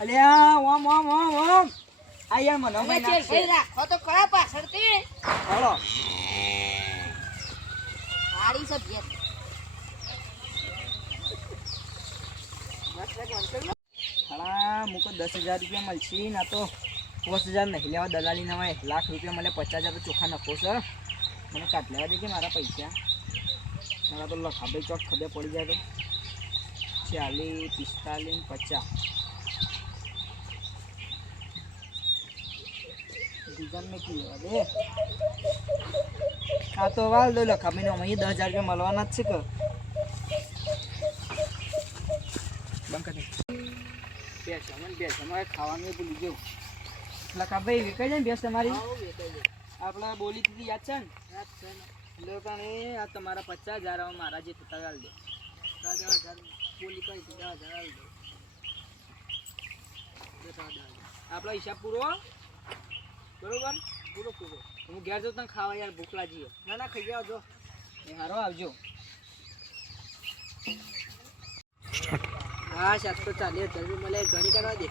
અલ્યા ઓમ ઓમ ઓમ ઓમ આ યાર મને ભાઈ ભાઈ રાખો તો ખરા પાછળથી હાલો હારી સભ્ય હાલા મુકો 10,000 રૂપિયા મળશે ના તો 50,000 નહીં લેવા દલાલી ના હોય લાખ રૂપિયા મળે 50,000 તો ચોખા નફો સર મને કાઢ લેવા દેજે મારા પૈસા મારા તો લખાબે ચોક ખબર પડી જાય તો 40 45 50 ડિઝાઇન મેં કી લેવા દે આ તો વાલ દો લખાબે ને અહીં 10,000 રૂપિયા મળવાના જ છે કે બંધ કરી બેસમાં ખાવાનું ભૂલી ગયું લખાભાઈ વિકાઈ જાય ને બેસ તમારી આપણે બોલી દીધી યાદ છે ને એટલે કારણે આ તમારા 50,000 મારા જે થતા હાલ દે 10,000 બોલી કરી 10,000 હાલ દે આપણો હિસાબ પૂરો બરોબર પૂરો હું ઘેર જાઉં તને ખાવા યાર ભૂખ લાગી ના ખાઈ જાવ જો એ હારો આવજો હા સાત તો ચાલે જલ્દી મળે ઘણી કરવા દે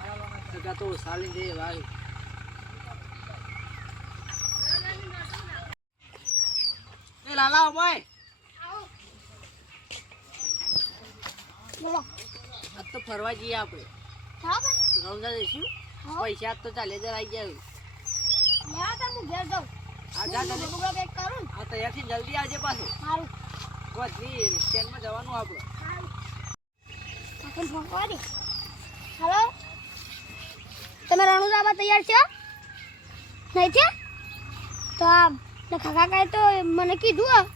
ટકા તો સાલી દે ભાઈ એ લાલા ભાઈ બોલો આજ તો ફરવા જઈએ આપણે હા રમઝા જઈશું પૈસા તો ચાલે જરા આવી જાય લ્યા તા હું ઘેર જાઉં આ જા જલ્દી બુગડો પેક કરું આ તૈયારથી જલ્દી આવજે પાછું સારું બધી સ્ટેન્ડમાં જવાનું આપણે કાકન ફોન કરી હેલો તમે રણુદાબા તૈયાર છો નહીં છે તો આ કાકાએ તો મને કીધું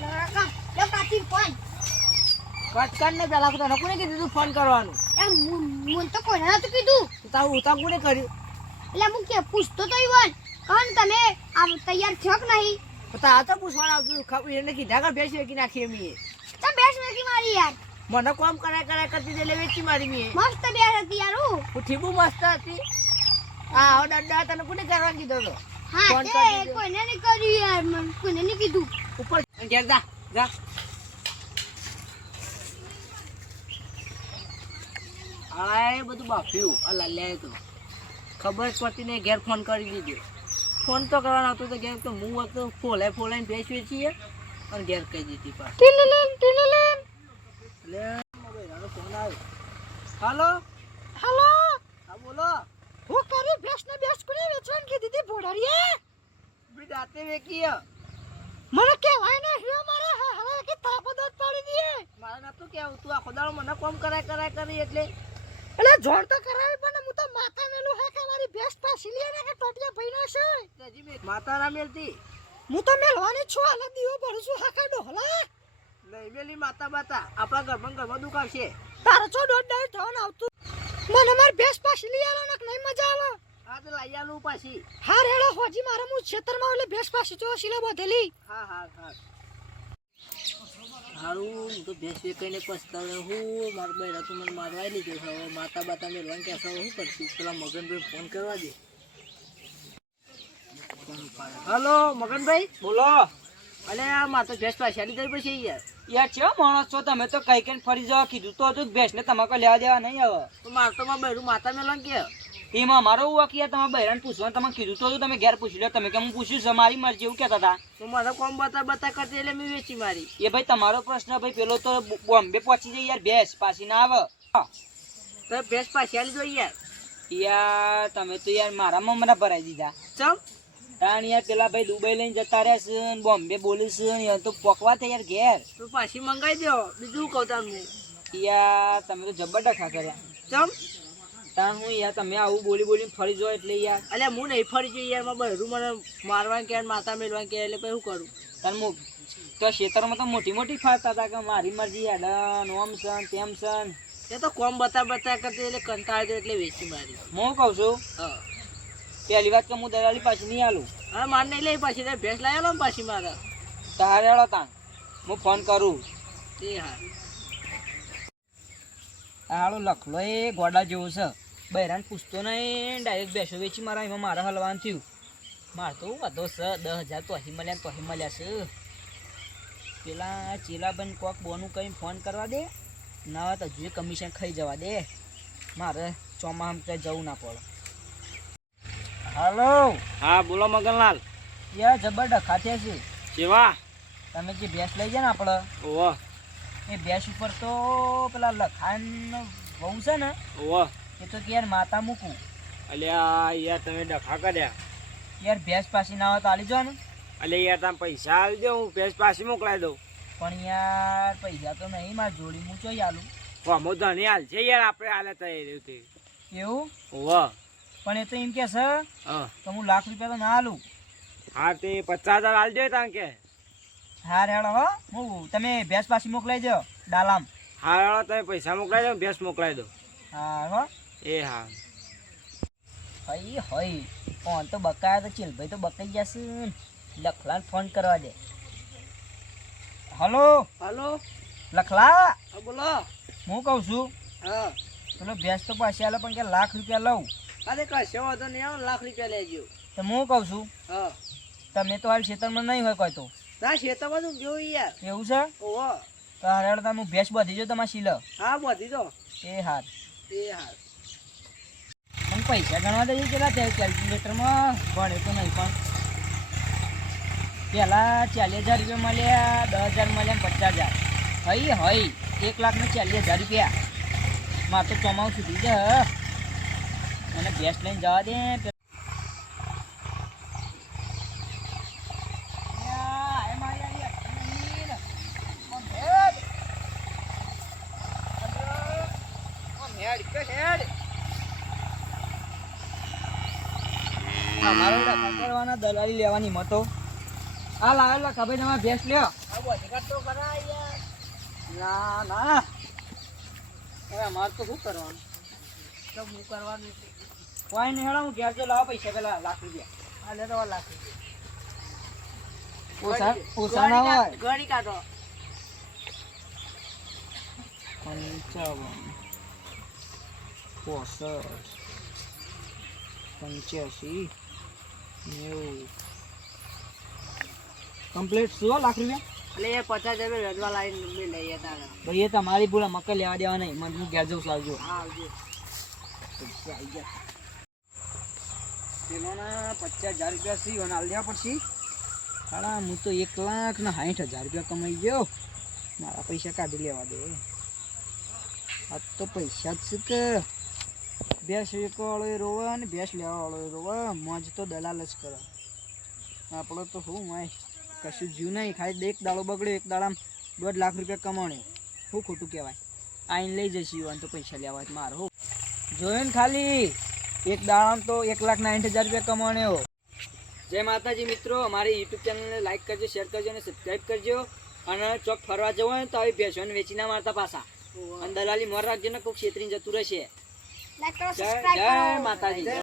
કાકા લો કાકી ફોન કટ કર ને પેલા તને કોને કીધું તું ફોન કરવાનું એમ મુન તો કોઈને નતું કીધું તારું ઉતા કોને કર્યું એટલે હું કે પૂછતો તો ઈવન કહન તમે આ તૈયાર છો કે નહીં તો આ તો પૂછવાનું આવતું ખબર એને કીધા કે બેસી વેકી નાખી એમ તો બેસ નથી મારી યાર મને કોમ કરાય કરતી એટલે વેચી મારી મી મસ્ત બેસ હતી યાર હું ઠીબુ મસ્ત હતી આ ડડા તને કોને કરવાનું કીધો તો હા ફોન તે કરી દીધો. કોઈને નહીં કર્યું યાર મને કોઈને નહીં કીધું ઉપર ઘેર જા જા આ બધું બાફ્યું આ લાલ્યાએ તો ખબર પડતી નહીં ઘેર ફોન કરી દીધો ફોન તો કરવાનો હતો તો ઘેર તો હું હતો ફોલાઈને બેસ વેચીએ અને ઘેર કહી દીધી પાછું એટલે મોબાઈલનો ફોન આવ્યો હાલો હેલો હા બોલો હું કરી બેસ કોને વેચવાન કી દીધી ભોડરીએ બી રાતે વેકીએ મને કહેવાય ને હિયો મારા હવે કે તાપો દત પાડી દીએ મારે નતું કેવું તું આખો દાડો મને કોમ કરાય કરી એટલે જોડ તો કરાવી પણ હું તો માથા મેલું હે કે મારી બેસ પાછી લે ને કે ટોટિયા ભઈનો છે હજી મેં માતા ના મેલતી હું તો મેલવાની છું હાલે દીવો ભરું છું હાકા ડોહલા નહીં મેલી માતા બાતા આપણા ઘરમાં દુકાન છે તારો છો દોડ દોડ થવાનું આવતું મને માર બેસ પાછી લઈ આલો ને નહીં મજા આવે હા તો લઈ આલું પાછી હા રેડો હોજી મારે હું ખેતરમાં એટલે બેસ પાછી જો શીલા બોધેલી હા હારું હું તો ભેંસ વેકીને પસ્તાવે હું મારા બૈરા તો મને મારવાય લીધો છે હવે માતા બાતા મેળવાનું કે શું કરશું પેલા મગનભાઈ ફોન કરવા દે હલો મગનભાઈ બોલો અલે આ માતો ભેંસ પાછી આલી દઈ પછી યાર છે માણસ છો તમે તો કઈ કઈ ફરી જવા કીધું તો હજુ ભેંસ ને તમારે લેવા દેવા નહીં આવે તો માર તો માં બૈરું માતા મેળવાનું કે એમાં મારો વાક્ય તમારા બૈરાને પૂછવાનું તમે કીધું તો તમે ઘેર પૂછી લો તમે કે હું પૂછ્યું છે મારી મરજી એવું કહેતા હતા તો મારે કોમ બતા કરતી એટલે મેં વેચી મારી એ ભાઈ તમારો પ્રશ્ન ભાઈ પેલો તો બોમ્બે પહોંચી જાય યાર ભેંસ પાછી ના આવે તો ભેંસ પાછી આલી દો યાર તમે તો યાર મારામાં મને ભરાઈ દીધા ચમ તાણ યાર પેલા ભાઈ દુબઈ લઈને જતા રહ્યા છે બોમ્બે બોલે છે તો પોકવા થાય યાર ઘેર તો પાછી મંગાવી દો બીજું કહું તમને યાર તમે તો જબર ડખા કર્યા ચમ તાણ હું યાર તમે આવું બોલીને ફરી જાઓ એટલે યાર અલે હું નહીં ફરી જઈ યાર મારા બહેરું મને મારવાનું કે માતા મેળવાનું કે એટલે પછી શું કરું તાર હું તો ખેતરમાં તો મોટી ફરતા હતા કે મારી મરજી યાર ઓમ સન તેમ સન એ તો કોમ બતા કરતી એટલે કંટાળી દે એટલે વેચી મારી હું કહું છું હા પહેલી વાત કે હું દલાલી પાછી નહીં આલું હા માર નહીં લઈ પાછી ભેંસ લાવી આલો ને પાછી મારે તારે આલો તાણ હું ફોન કરું એ હા હાલો લખલો એ ગોડા જેવું છે બૈરાને પૂછતો નહીં ડાયરેક્ટ બેસો વેચી મારા એમાં મારા હલવાનું થયું મારે તો વધો છે 10,000 તો અહીં મળ્યા છે પેલા ચેલાબન કોક બોનું કઈ ફોન કરવા દે ના તો હજુ કમિશન ખાઈ જવા દે, મારે ચોમાસામાં ક્યાંય જવું ના પડે. હાલો. હા બોલો મગનલાલ. યાર જબર ડખાતે છે. કેવા? તમે જે ભેંસ લઈ જાય ને આપણે, ઓવો એ ભેંસ ઉપર તો પેલા લખાણ બહુ છે ને, ઓવો એ તો કે યાર માતા મૂકું. અલ્યા યાર તમે ડખા કર્યા. યાર ભેંસ પાછી ના હોય તો આલી જો ને. અલ્યા યાર તમે પૈસા આવી દો, હું ભેંસ પાછી મોકલાવી દઉં. પણ યાર પૈસા તો નહીં મારી જોડી, હું ચોઈ આલું. અમો ધણી હાલ છે યાર, આપણે હાલે તઈ રહ્યું તે. એવું? ઓવો પણ એ તો એમ કે છે હા તો હું લાખ રૂપિયા તો ના આલું. હા તે 50,000 હાલ જોઈએ તાણ કે. હા રેડો હો, હું તમે ભેંસ પાછી મોકલાઈ દો ડાલામ. હા હાલો તમે પૈસા મોકલાવી દો, ભેંસ મોકલાવી દો. હા હો. એ હા. હઈ હઈ ફોન તો બકાયા તો ચીલભાઈ તો બકાઈ જશે ને. લખલાને ફોન કરવા દે. Hello hello. લખલા, હા બોલો. હું કહું છું હા. પેલો ભેંસ તો પાછી આલે પણ કે લાખ રૂપિયા લઉં. અરે કશો વાંધો નહીં, આવો લાખ રૂપિયા લેજો. તો હું કહું છું હા. તમે તો હાલ ખેતરમાં નહીં હોય કોઈ તો. ના ખેતરમાં તો જોયું યાર. એવું છે? ઓહો. તો હારે તમે ભેંસ બધી જો તમારે શીલ. હા બધી તો. એ હાર એ હા. મને પૈસા ગણવા દેજો કેટલા થયા કેલ્ક્યુલેટરમાં, ભણે તો નહીં પણ પહેલાં 40,000 રૂપિયા મળ્યા, 10,000 મળ્યા, 50,000. હઈ હઈ 1,40,000 રૂપિયા. મારે તો ચોમાવું સુધી છે. મને ભેંસ લઈને જવા દે. અમારો કરવાના દલાલી લેવાની મતો આ લાવેલા ખબર તમારે ભેંસ લ્યો. આ બધી તો કરાય યાર. ના ના હવે અમારે તો શું કરવાનું? તો હું કરવાનું છે. કોઈ નહીં હેડા, હું ઘેર જો લાવો પૈસા પેલા લાખ રૂપિયા. આ લે તો લાખ ઓછા ઓછા ના હોય. ગણી કાઢો. 55 65 85 90 કમ્પ્લીટ શું લાખ રૂપિયા? એટલે એ 50,000 રજવા લાવીને લઈએ તારે. ભાઈ એ તમારી ભૂલ, મકર લેવા દેવા નહીં. મને હું ઘેર જઉં છું, આવજો. હા આવજો. પૈસા આવી ગયા. પેલોના 50,000 રૂપિયા સી અને હાલ દેવા પડશે. હાડા હું તો 1,60,000 રૂપિયા કમાઈ ગયો. મારા પૈસા કાઢી લેવા દે. આ તો પૈસા જ છે કે ભેંસ વેચવાવાળો એ રોવે અને ભેંસ લેવાવાળો એ રોવે. મોજ તો દલાલ જ કરે. આપણો તો શું હોય કશું જીવ નહીં. ખાલી એક દાડો બગડ્યો, એક દાડામાં 1.5 લાખ રૂપિયા કમાણ્યો. શું ખોટું કહેવાય? આઈને લઈ જશે અને તો પૈસા લેવા જ મારો. જોયું ને ખાલી એક દાડામાં તો 1,60,000 રૂપિયા કમાણ્યો. જય માતાજી મિત્રો, અમારી યુટ્યુબ ચેનલને લાઈક કરજો, શેર કરજો અને સબસ્ક્રાઈબ કરજો. અને ચોક ફરવા જવું હોય ને તો આવી ભેંસોને વેચી ના મારતા પાછા. અને દલાલી મોર રાખજો ને કોઈક છેતરીને જતું રહેશે. જય માતાજી.